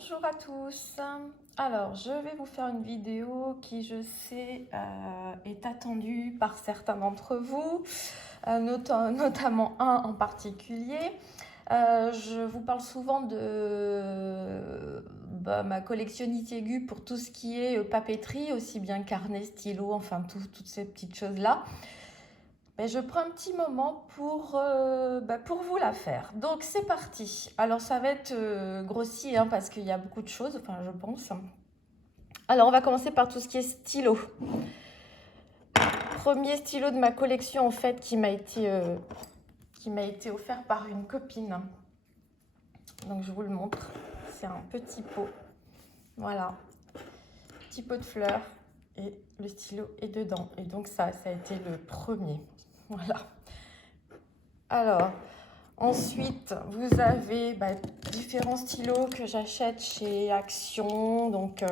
Bonjour à tous. Alors, je vais vous faire une vidéo qui, je sais, est attendue par certains d'entre vous, notamment un en particulier. Je vous parle souvent de ma collection Itiegu pour tout ce qui est papeterie, aussi bien carnet, stylo, enfin toutes ces petites choses-là. Mais je prends un petit moment pour vous la faire. Donc c'est parti. Alors ça va être grossi parce qu'il y a beaucoup de choses, enfin je pense. Alors on va commencer par tout ce qui est stylo. Premier stylo de ma collection en fait qui m'a été offert par une copine. Donc je vous le montre. C'est un petit pot. Voilà. Petit pot de fleurs et le stylo est dedans. Et donc ça a été le premier. Voilà. Alors, ensuite, vous avez différents stylos que j'achète chez Action. Donc,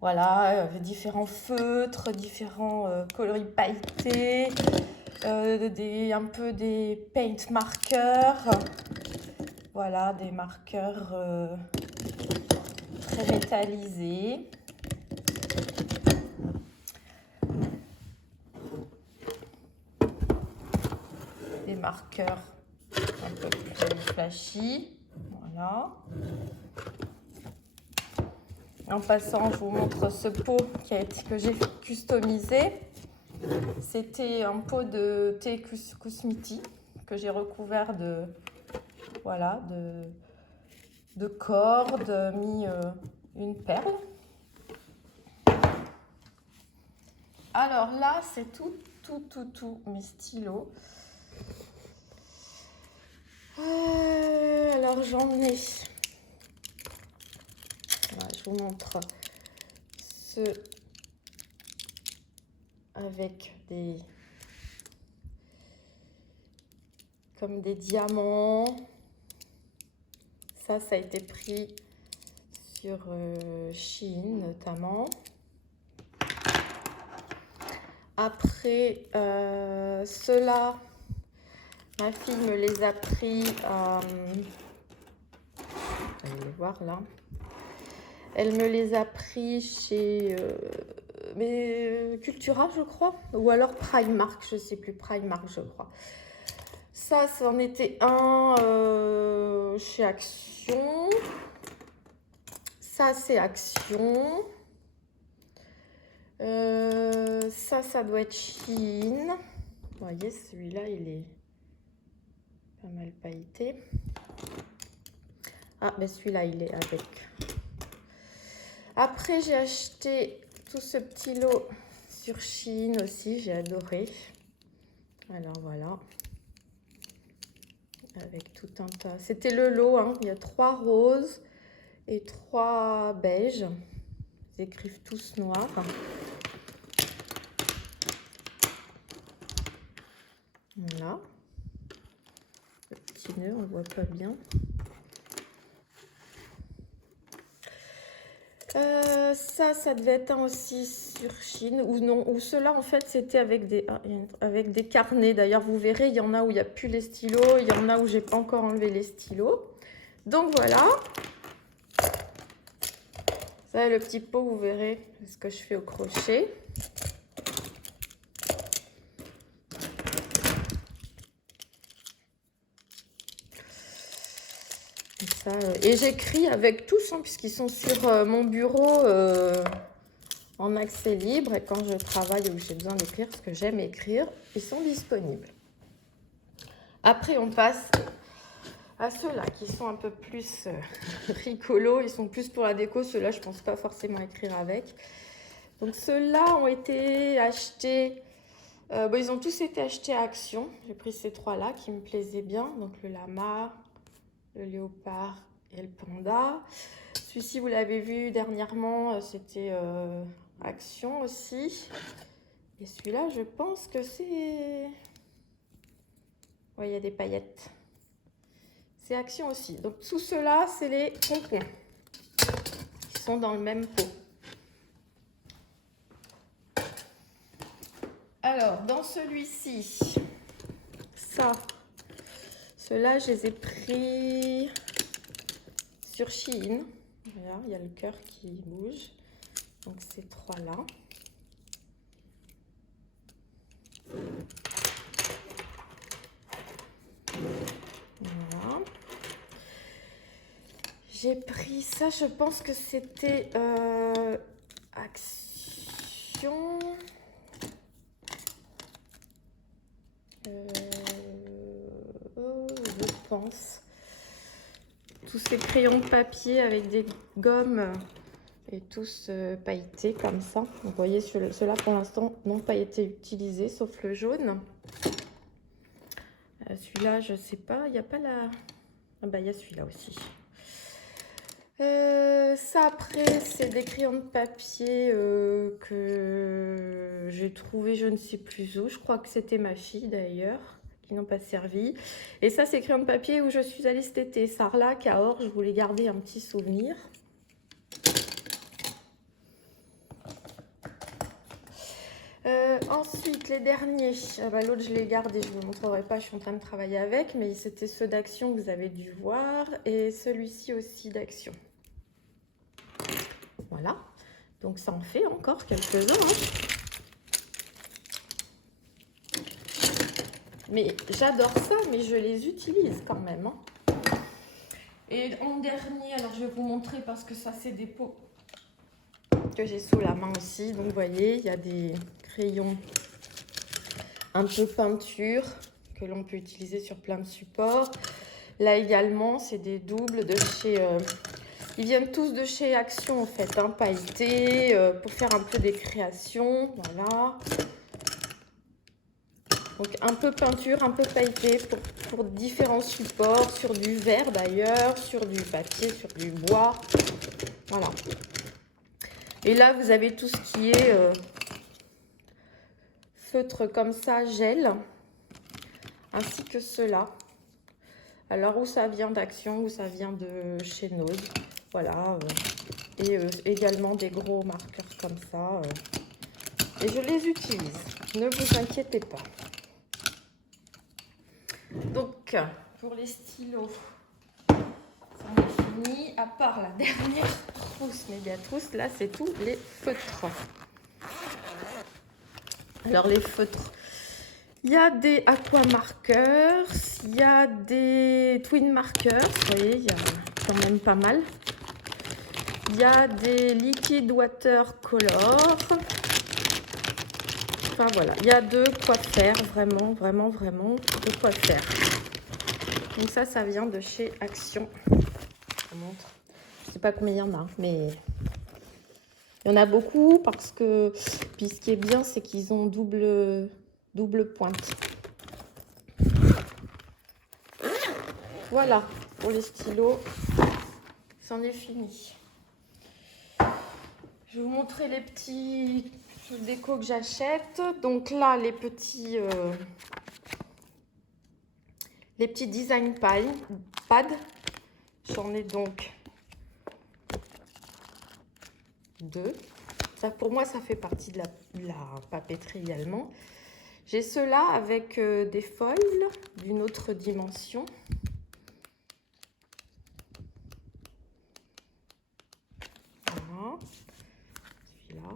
voilà, différents feutres, différents coloris pailletés, un peu des paint marqueurs. Voilà, des marqueurs très métallisés. Des marqueurs un peu plus flashy. Voilà. En passant, je vous montre ce pot que j'ai customisé. C'était un pot de thé Kusmiti que j'ai recouvert de cordes, mis une perle. Alors là, c'est tout mes stylos. Alors j'en ai. Voilà, je vous montre ceux avec comme des diamants. Ça a été pris sur Shein notamment. Après, ceux-là, ma fille me les a pris. Vous allez les voir là. Elle me les a pris chez Cultura, je crois, ou alors Primark, je sais plus, Primark, je crois. Ça en était un chez Action. Ça, c'est Action. Ça doit être Shein. Vous voyez, celui-là, il est pas mal pailleté. Ah, mais celui-là, il est avec. Après, j'ai acheté tout ce petit lot sur Shein aussi. J'ai adoré. Alors, voilà. Avec tout un tas. C'était le lot. Il y a 3 roses et 3 beiges. Ils écrivent tous noirs. Voilà. Le petit nœud, on ne voit pas bien. Ça devait être un aussi sur Shein ou non, ou ceux-là en fait c'était avec des carnets. D'ailleurs vous verrez, il y en a où il n'y a plus les stylos, il y en a où j'ai pas encore enlevé les stylos. Donc voilà. Ça le petit pot, vous verrez ce que je fais au crochet. Et j'écris avec tous puisqu'ils sont sur mon bureau en accès libre, et quand je travaille ou j'ai besoin d'écrire, parce que j'aime écrire, ils sont disponibles. Après, on passe à ceux-là qui sont un peu plus rigolos, ils sont plus pour la déco. Ceux-là, je pense pas forcément écrire avec. Donc ceux-là ont été achetés, ils ont tous été achetés à Action. J'ai pris ces 3-là qui me plaisaient bien, donc le lama, le léopard et le panda. Celui-ci, vous l'avez vu dernièrement, c'était Action aussi. Et celui-là, je pense que c'est... Oui, il y a des paillettes. C'est Action aussi. Donc, tout cela, c'est les pompons qui sont dans le même pot. Alors, dans celui-ci, ceux-là, je les ai pris sur Shein. Voilà, il y a le cœur qui bouge. Donc ces 3-là. Voilà. J'ai pris ça, je pense que c'était Action. Je pense. Tous ces crayons de papier avec des gommes et tous pailletés comme ça. Donc, vous voyez, ceux-là pour l'instant n'ont pas été utilisés, sauf le jaune. Celui-là, je sais pas, il n'y a pas la... Ah bah, il y a celui-là aussi. Ça après, c'est des crayons de papier que j'ai trouvé je ne sais plus où. Je crois que c'était ma fille d'ailleurs, qui n'ont pas servi. Et ça, c'est crayons de papier où je suis allée cet été. Sarlac à Or, je voulais garder un petit souvenir. Ensuite, les derniers. L'autre, je l'ai gardé, je ne vous montrerai pas, je suis en train de travailler avec. Mais c'était ceux d'Action que vous avez dû voir. Et celui-ci aussi d'Action. Voilà, donc ça en fait encore quelques-uns. Hein. Mais j'adore ça, mais je les utilise quand même. Hein. Et en dernier, alors je vais vous montrer parce que ça c'est des pots que j'ai sous la main aussi. Donc vous voyez, il y a des crayons un peu peinture que l'on peut utiliser sur plein de supports. Là également, c'est des doubles de chez... Ils viennent tous de chez Action en fait, hein, pailletés, pour faire un peu des créations, voilà. Donc un peu peinture, un peu pailleté pour différents supports, sur du verre d'ailleurs, sur du papier, sur du bois, voilà. Et là vous avez tout ce qui est feutre comme ça, gel, ainsi que ceux-là. Alors où ça vient d'Action, où ça vient de chez Node, voilà. Et également des gros marqueurs comme ça. Et je les utilise, ne vous inquiétez pas. Donc, pour les stylos, ça en est fini. À part la dernière trousse, méga trousse, là c'est tous les feutres. Alors les feutres, il y a des aqua markers, il y a des twin markers, vous voyez, il y a quand même pas mal. Il y a des liquid watercolor. Enfin voilà, il y a de quoi faire, vraiment de quoi faire. Donc ça vient de chez Action. Je vous montre. Je sais pas combien il y en a, mais il y en a beaucoup parce que, puis ce qui est bien, c'est qu'ils ont double pointe. Voilà, pour les stylos, c'en est fini. Je vais vous montrer les petits déco que j'achète. Donc là, les petits design pads. J'en ai donc 2. Ça, pour moi, ça fait partie de la papeterie également. J'ai ceux-là avec des foils d'une autre dimension. Voilà. Celui-là.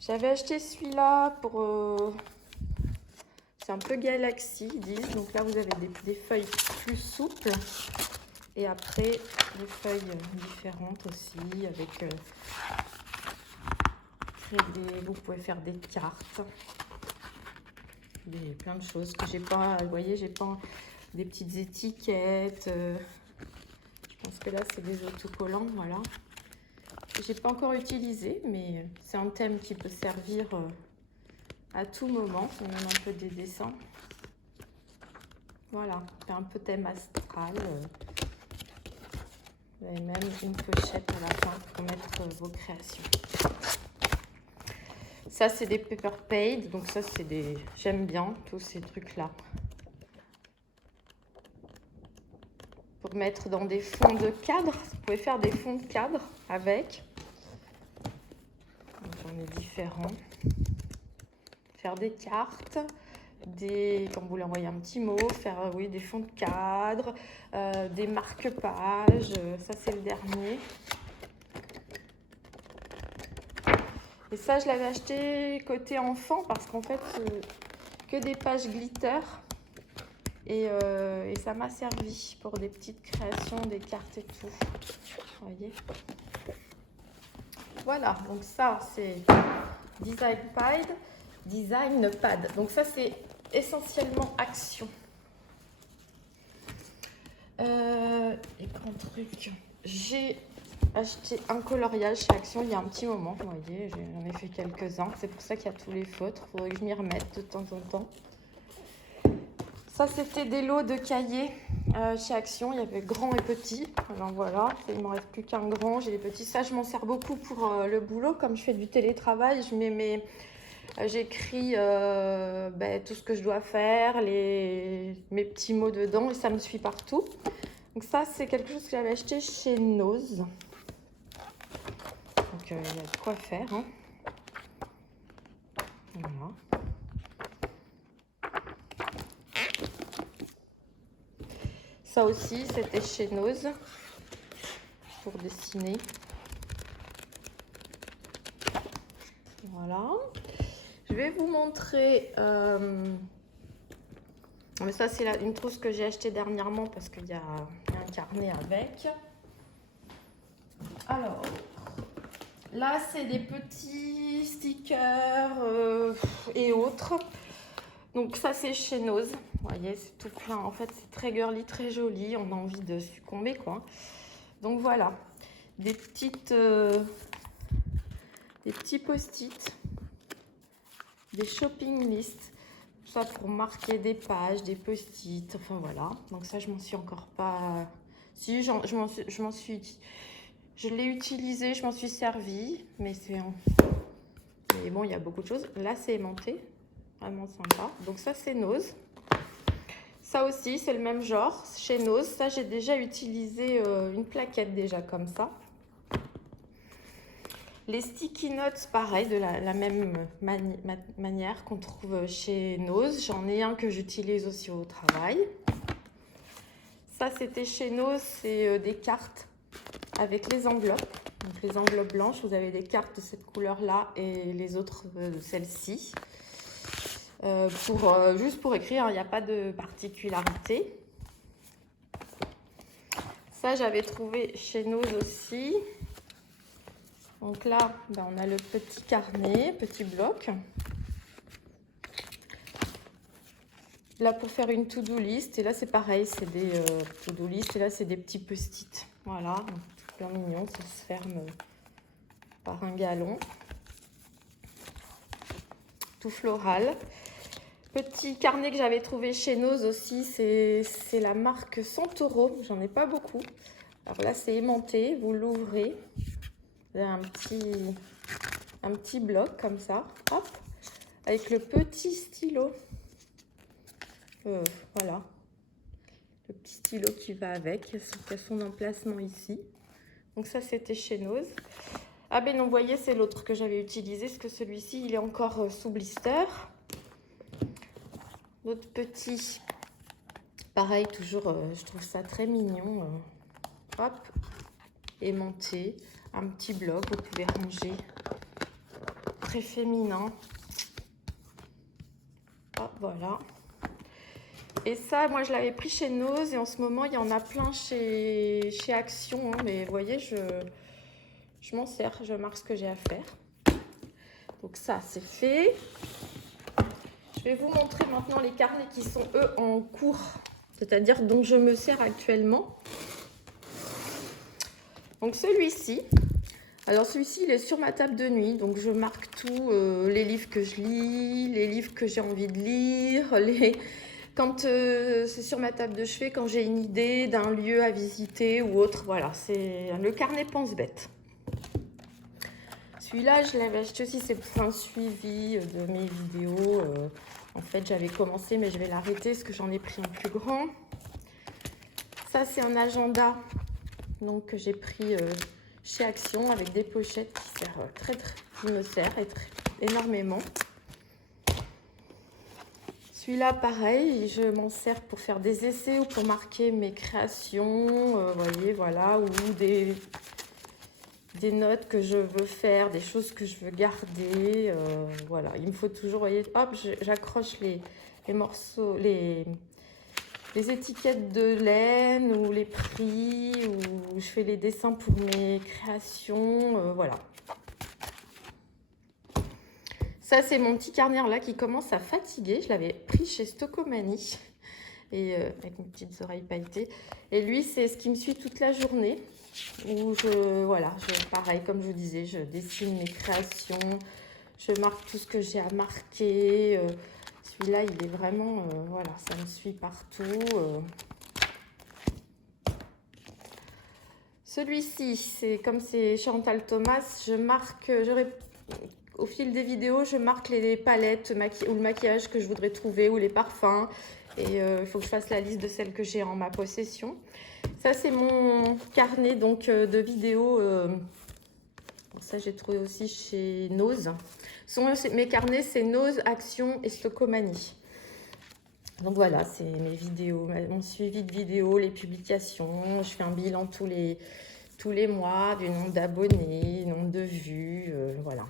J'avais acheté celui-là pour... c'est un peu Galaxy, ils disent. Donc là, vous avez des feuilles plus souples. Et après, des feuilles différentes aussi. Avec vous pouvez faire des cartes. Plein de choses que j'ai pas... Vous voyez, j'ai pas des petites étiquettes. Je pense que là, c'est des autocollants, voilà. J'ai pas encore utilisé, mais c'est un thème qui peut servir à tout moment. C'est même un peu des dessins. Voilà, c'est un peu thème astral. Vous avez même une pochette à la fin pour mettre vos créations. Ça, c'est des paper paid. Donc ça, c'est des... J'aime bien tous ces trucs-là. Pour mettre dans des fonds de cadre. Vous pouvez faire des fonds de cadre avec. est différent. Faire des cartes, quand vous voulez envoyer un petit mot, faire oui, des fonds de cadre, des marque-pages, ça c'est le dernier. Et ça, je l'avais acheté côté enfant parce qu'en fait, que des pages glitter. Et ça m'a servi pour des petites créations, des cartes et tout. Vous voyez? Voilà, donc ça, c'est Design Pad. Donc ça, c'est essentiellement Action. Écran truc. J'ai acheté un coloriage chez Action il y a un petit moment. Vous voyez, j'en ai fait quelques-uns. C'est pour ça qu'il y a tous les feutres. Il faudrait que je m'y remette de temps en temps. Ça, c'était des lots de cahiers chez Action. Il y avait grand et petit. Alors voilà, il ne me reste plus qu'un grand. J'ai les petits. Ça, je m'en sers beaucoup pour le boulot. Comme je fais du télétravail, je mets j'écris tout ce que je dois faire, mes petits mots dedans et ça me suit partout. Donc ça, c'est quelque chose que j'avais acheté chez Nose. Donc il y a de quoi faire. Hein. Voilà. Ça aussi, c'était chez Nose pour dessiner. Voilà. Je vais vous montrer. Mais ça, c'est une trousse que j'ai achetée dernièrement parce qu'il y a un carnet avec. Alors, là, c'est des petits stickers et autres. Donc ça, c'est chez Nose. Vous voyez, c'est tout plein. En fait, c'est très girly, très joli. On a envie de succomber, quoi. Donc voilà, des petits post-it, des shopping lists. Tout ça pour marquer des pages, des post-it. Enfin voilà. Donc ça, je m'en suis encore pas. Si, je l'ai utilisé, je m'en suis servi, mais mais bon, il y a beaucoup de choses. Là, c'est aimanté. Vraiment sympa. Donc ça, c'est Nose. Ça aussi, c'est le même genre, chez Nose. Ça, j'ai déjà utilisé une plaquette déjà comme ça. Les sticky notes, pareil, de la même manière qu'on trouve chez Nose. J'en ai un que j'utilise aussi au travail. Ça, c'était chez Nose, c'est des cartes avec les enveloppes. Donc les enveloppes blanches, vous avez des cartes de cette couleur-là et les autres de celle-ci. Juste pour écrire, il n'y a pas de particularité. Ça, j'avais trouvé chez Nose aussi. Donc là, on a le petit carnet, petit bloc. Là, pour faire une to-do list. Et là, c'est pareil, c'est des to-do list. Et là, c'est des petits post-it. Voilà, tout bien mignon. Ça se ferme par un galon. Tout floral. Petit carnet que j'avais trouvé chez Nose aussi, c'est la marque Santoro. J'en ai pas beaucoup. Alors là, c'est aimanté. Vous l'ouvrez. Vous avez un petit bloc comme ça. Hop. Avec le petit stylo. Voilà. Le petit stylo qui va avec. Qui a son emplacement ici. Donc ça, c'était chez Nose. Ah ben non, vous voyez, c'est l'autre que j'avais utilisé. Parce que celui-ci, il est encore sous blister. L'autre petit, pareil, toujours, je trouve ça très mignon. Hop, aimanté, un petit bloc, vous pouvez ranger. Très féminin. Hop, voilà. Et ça, moi, je l'avais pris chez Nose et en ce moment, il y en a plein chez Action. Hein, mais vous voyez, je m'en sers, je marque ce que j'ai à faire. Donc ça, c'est fait. Je vais vous montrer maintenant les carnets qui sont, eux, en cours, c'est-à-dire dont je me sers actuellement. Donc celui-ci, alors celui-ci, il est sur ma table de nuit, donc je marque tout, les livres que je lis, les livres que j'ai envie de lire, quand c'est sur ma table de chevet, quand j'ai une idée d'un lieu à visiter ou autre, voilà, c'est le carnet pense-bête. Celui-là, je l'avais acheté aussi, c'est un suivi de mes vidéos. En fait, j'avais commencé, mais je vais l'arrêter parce que j'en ai pris un plus grand. Ça, c'est un agenda donc, que j'ai pris chez Action avec des pochettes qui me servent énormément. Celui-là, pareil, je m'en sers pour faire des essais ou pour marquer mes créations, voyez, voilà, ou des notes que je veux faire, des choses que je veux garder, voilà. Il me faut toujours, voyez, hop, j'accroche les morceaux, les étiquettes de laine ou les prix, ou je fais les dessins pour mes créations, voilà. Ça, c'est mon petit carnet là qui commence à fatiguer. Je l'avais pris chez Stocomanie et avec mes petites oreilles pailletées. Et lui, c'est ce qui me suit toute la journée. Où pareil, comme je vous disais, je dessine mes créations. Je marque tout ce que j'ai à marquer. Celui-là, il est vraiment, voilà, ça me suit partout. Celui-ci, c'est comme c'est Chantal Thomas, je marque, au fil des vidéos, je marque les palettes ou le maquillage que je voudrais trouver ou les parfums. Et il faut que je fasse la liste de celles que j'ai en ma possession. Ça, c'est mon carnet donc, de vidéos. Ça, j'ai trouvé aussi chez Nose. Mes carnets, c'est Nose, Action et Stocomanie. Donc voilà, c'est mes vidéos, mon suivi de vidéos, les publications. Je fais un bilan tous les mois du nombre d'abonnés, nombre de vues, voilà.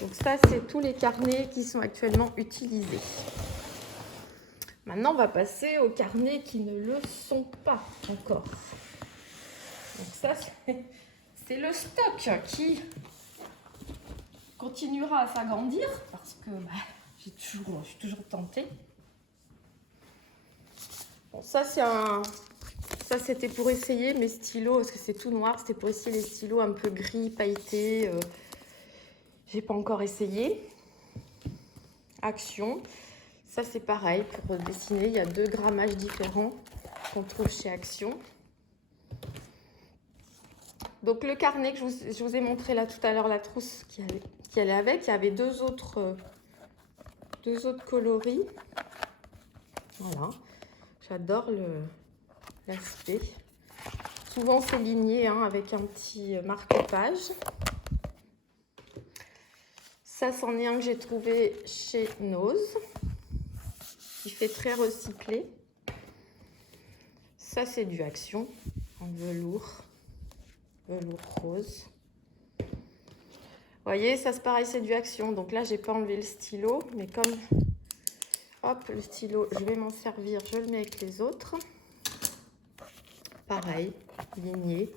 Donc ça, c'est tous les carnets qui sont actuellement utilisés. Maintenant, on va passer aux carnets qui ne le sont pas encore. Donc ça, c'est le stock qui continuera à s'agrandir parce que je suis toujours tentée. Bon, ça, c'était pour essayer mes stylos, parce que c'est tout noir. C'était pour essayer les stylos un peu gris, pailletés. J'ai pas encore essayé. Action. Ça, c'est pareil pour dessiner. Il y a 2 grammages différents qu'on trouve chez Action. Donc, le carnet que je vous ai montré là tout à l'heure, la trousse qui allait avec, il y avait 2 autres coloris. Voilà. J'adore l'aspect. Souvent, c'est ligné avec un petit marque-page. Ça, c'en est un que j'ai trouvé chez Nose, qui fait très recyclé. Ça, c'est du Action, en velours rose. Vous voyez, ça, c'est pareil, c'est du Action. Donc là, j'ai pas enlevé le stylo, mais comme, hop, le stylo, je vais m'en servir, je le mets avec les autres. Pareil, ligné.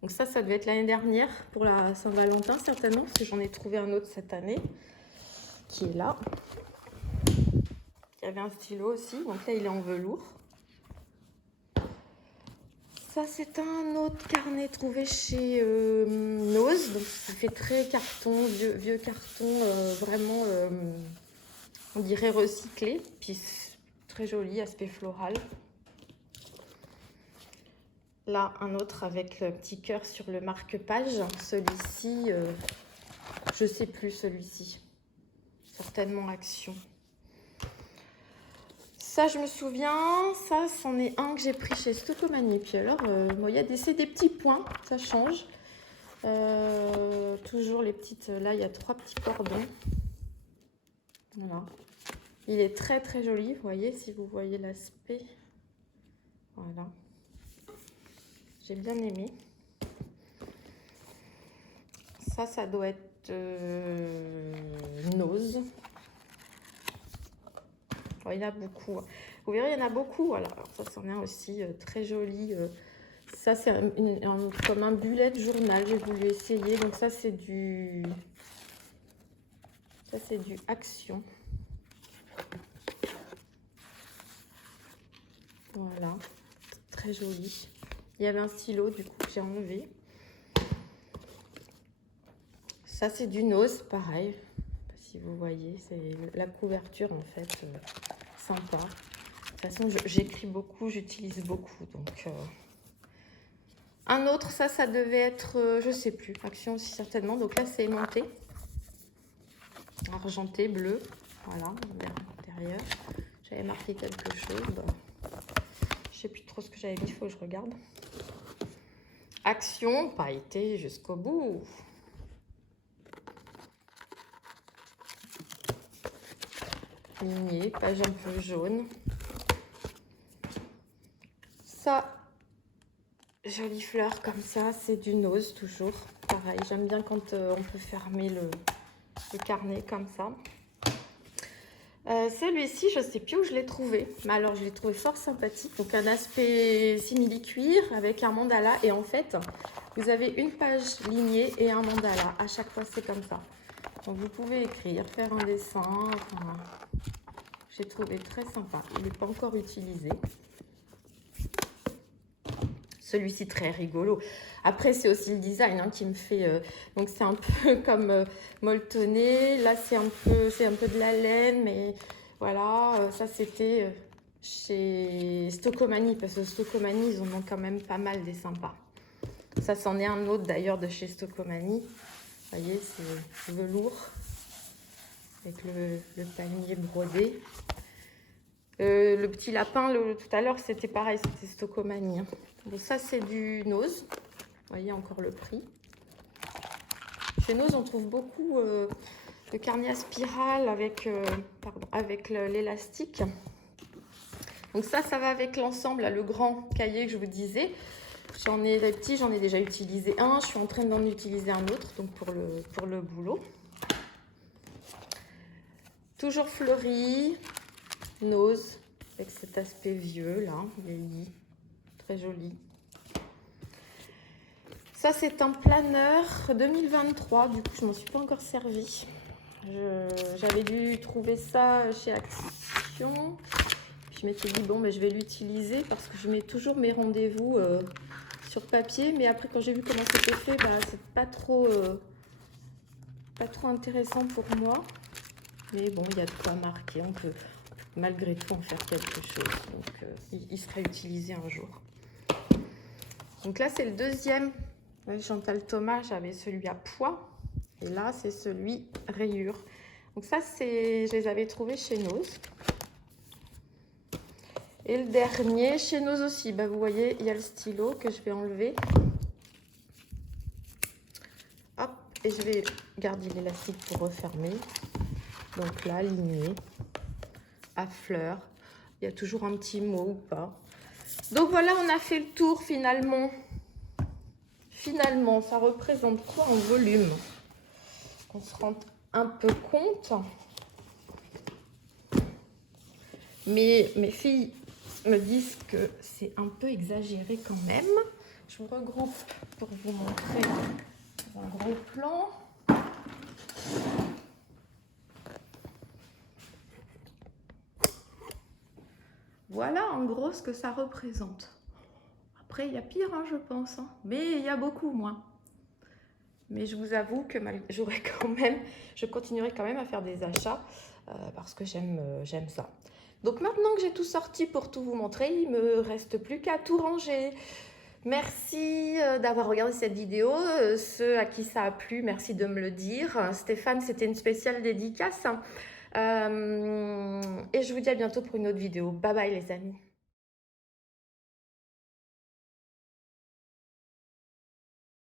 Donc ça devait être l'année dernière pour la Saint-Valentin, certainement, parce que j'en ai trouvé un autre cette année, qui est là. Il y avait un stylo aussi, donc là, il est en velours. Ça, c'est un autre carnet trouvé chez Nose. Donc, ça fait très carton, vieux carton, vraiment, on dirait recyclé. Puis, très joli, aspect floral. Là, un autre avec le petit cœur sur le marque-page. Celui-ci, je ne sais plus celui-ci. Certainement Action. Ça, je me souviens, ça, c'en est un que j'ai pris chez Stocomanie. Puis alors, il y a des petits points, ça change. Toujours les petites, là, il y a 3 petits cordons. Voilà. Il est très, très joli, vous voyez, si vous voyez l'aspect. Voilà. J'ai bien aimé. Ça doit être Nose. Oh, il y en a beaucoup. Vous verrez, il y en a beaucoup. Voilà. Alors, ça, c'en est un aussi très joli. Ça, c'est comme un bullet journal. J'ai voulu essayer. Donc, ça, c'est du Action. Voilà. Très joli. Il y avait un stylo, du coup, que j'ai enlevé. Ça, c'est du Nose, pareil. Si vous voyez, c'est la couverture, en fait, sympa. De toute façon, j'écris beaucoup, j'utilise beaucoup. Donc, un autre, ça devait être, je sais plus, Action aussi certainement. Donc là, c'est aimanté. Argenté, bleu. Voilà, derrière. J'avais marqué quelque chose. Je sais plus trop ce que j'avais mis, il faut que je regarde. Action, pailleté jusqu'au bout. Lignée, page un peu jaune. Ça, jolie fleur comme ça, c'est du Nose toujours. Pareil, j'aime bien quand on peut fermer le carnet comme ça. Celui-ci, je ne sais plus où je l'ai trouvé, mais alors je l'ai trouvé fort sympathique. Donc un aspect simili-cuir avec un mandala. Et en fait, vous avez une page lignée et un mandala. À chaque fois, c'est comme ça. Donc vous pouvez écrire, faire un dessin. Enfin, j'ai trouvé très sympa. Il n'est pas encore utilisé. Celui-ci très rigolo. Après, c'est aussi le design qui me fait... donc, c'est un peu comme molletonné. Là, c'est un peu de la laine. Mais voilà, ça, c'était chez Stocomanie. Parce que Stocomanie, ils en ont quand même pas mal des sympas. Ça, c'en est un autre d'ailleurs de chez Stocomanie. Vous voyez, c'est velours. Avec le panier brodé. Le petit lapin, tout à l'heure, c'était pareil. C'était Stocomanie. Bon, ça, c'est du Nose. Vous voyez encore le prix. Chez Nose, on trouve beaucoup de carnet à spirale avec l'élastique. Donc ça va avec l'ensemble, le grand cahier que je vous disais. J'en ai des petits, j'en ai déjà utilisé un. Je suis en train d'en utiliser un autre, donc pour le boulot. Toujours fleuri, Nose, avec cet aspect vieux, là, vieilli. Très joli. Ça, c'est un planeur 2023. Du coup, je m'en suis pas encore servi. J'avais dû trouver ça chez Action. Je m'étais dit, bon, mais je vais l'utiliser parce que je mets toujours mes rendez-vous sur papier. Mais après, quand j'ai vu comment c'était fait, bah, c'est pas trop intéressant pour moi. Mais bon, il y a de quoi marquer. On peut malgré tout en faire quelque chose. Donc, il sera utilisé un jour. Donc là, c'est le deuxième. Chantal Thomas, j'avais celui à pois. Et là, c'est celui rayure. Donc ça, je les avais trouvés chez Nose. Et le dernier, chez Nose aussi. Bah, vous voyez, il y a le stylo que je vais enlever. Hop, et je vais garder l'élastique pour refermer. Donc là, lignée, à fleurs. Il y a toujours un petit mot ou pas. Donc voilà, on a fait le tour finalement. Finalement, ça représente quoi en volume? On se rend un peu compte. Mais mes filles me disent que c'est un peu exagéré quand même. Je vous regroupe pour vous montrer un gros plan. Voilà en gros ce que ça représente. Après, il y a pire, je pense. Mais il y a beaucoup moins. Mais je vous avoue que je continuerai quand même à faire des achats parce que j'aime ça. Donc maintenant que j'ai tout sorti pour tout vous montrer, il me reste plus qu'à tout ranger. Merci d'avoir regardé cette vidéo. Ceux à qui ça a plu, merci de me le dire. Stéphane, c'était une spéciale dédicace. Et je vous dis à bientôt pour une autre vidéo. Bye bye les amis.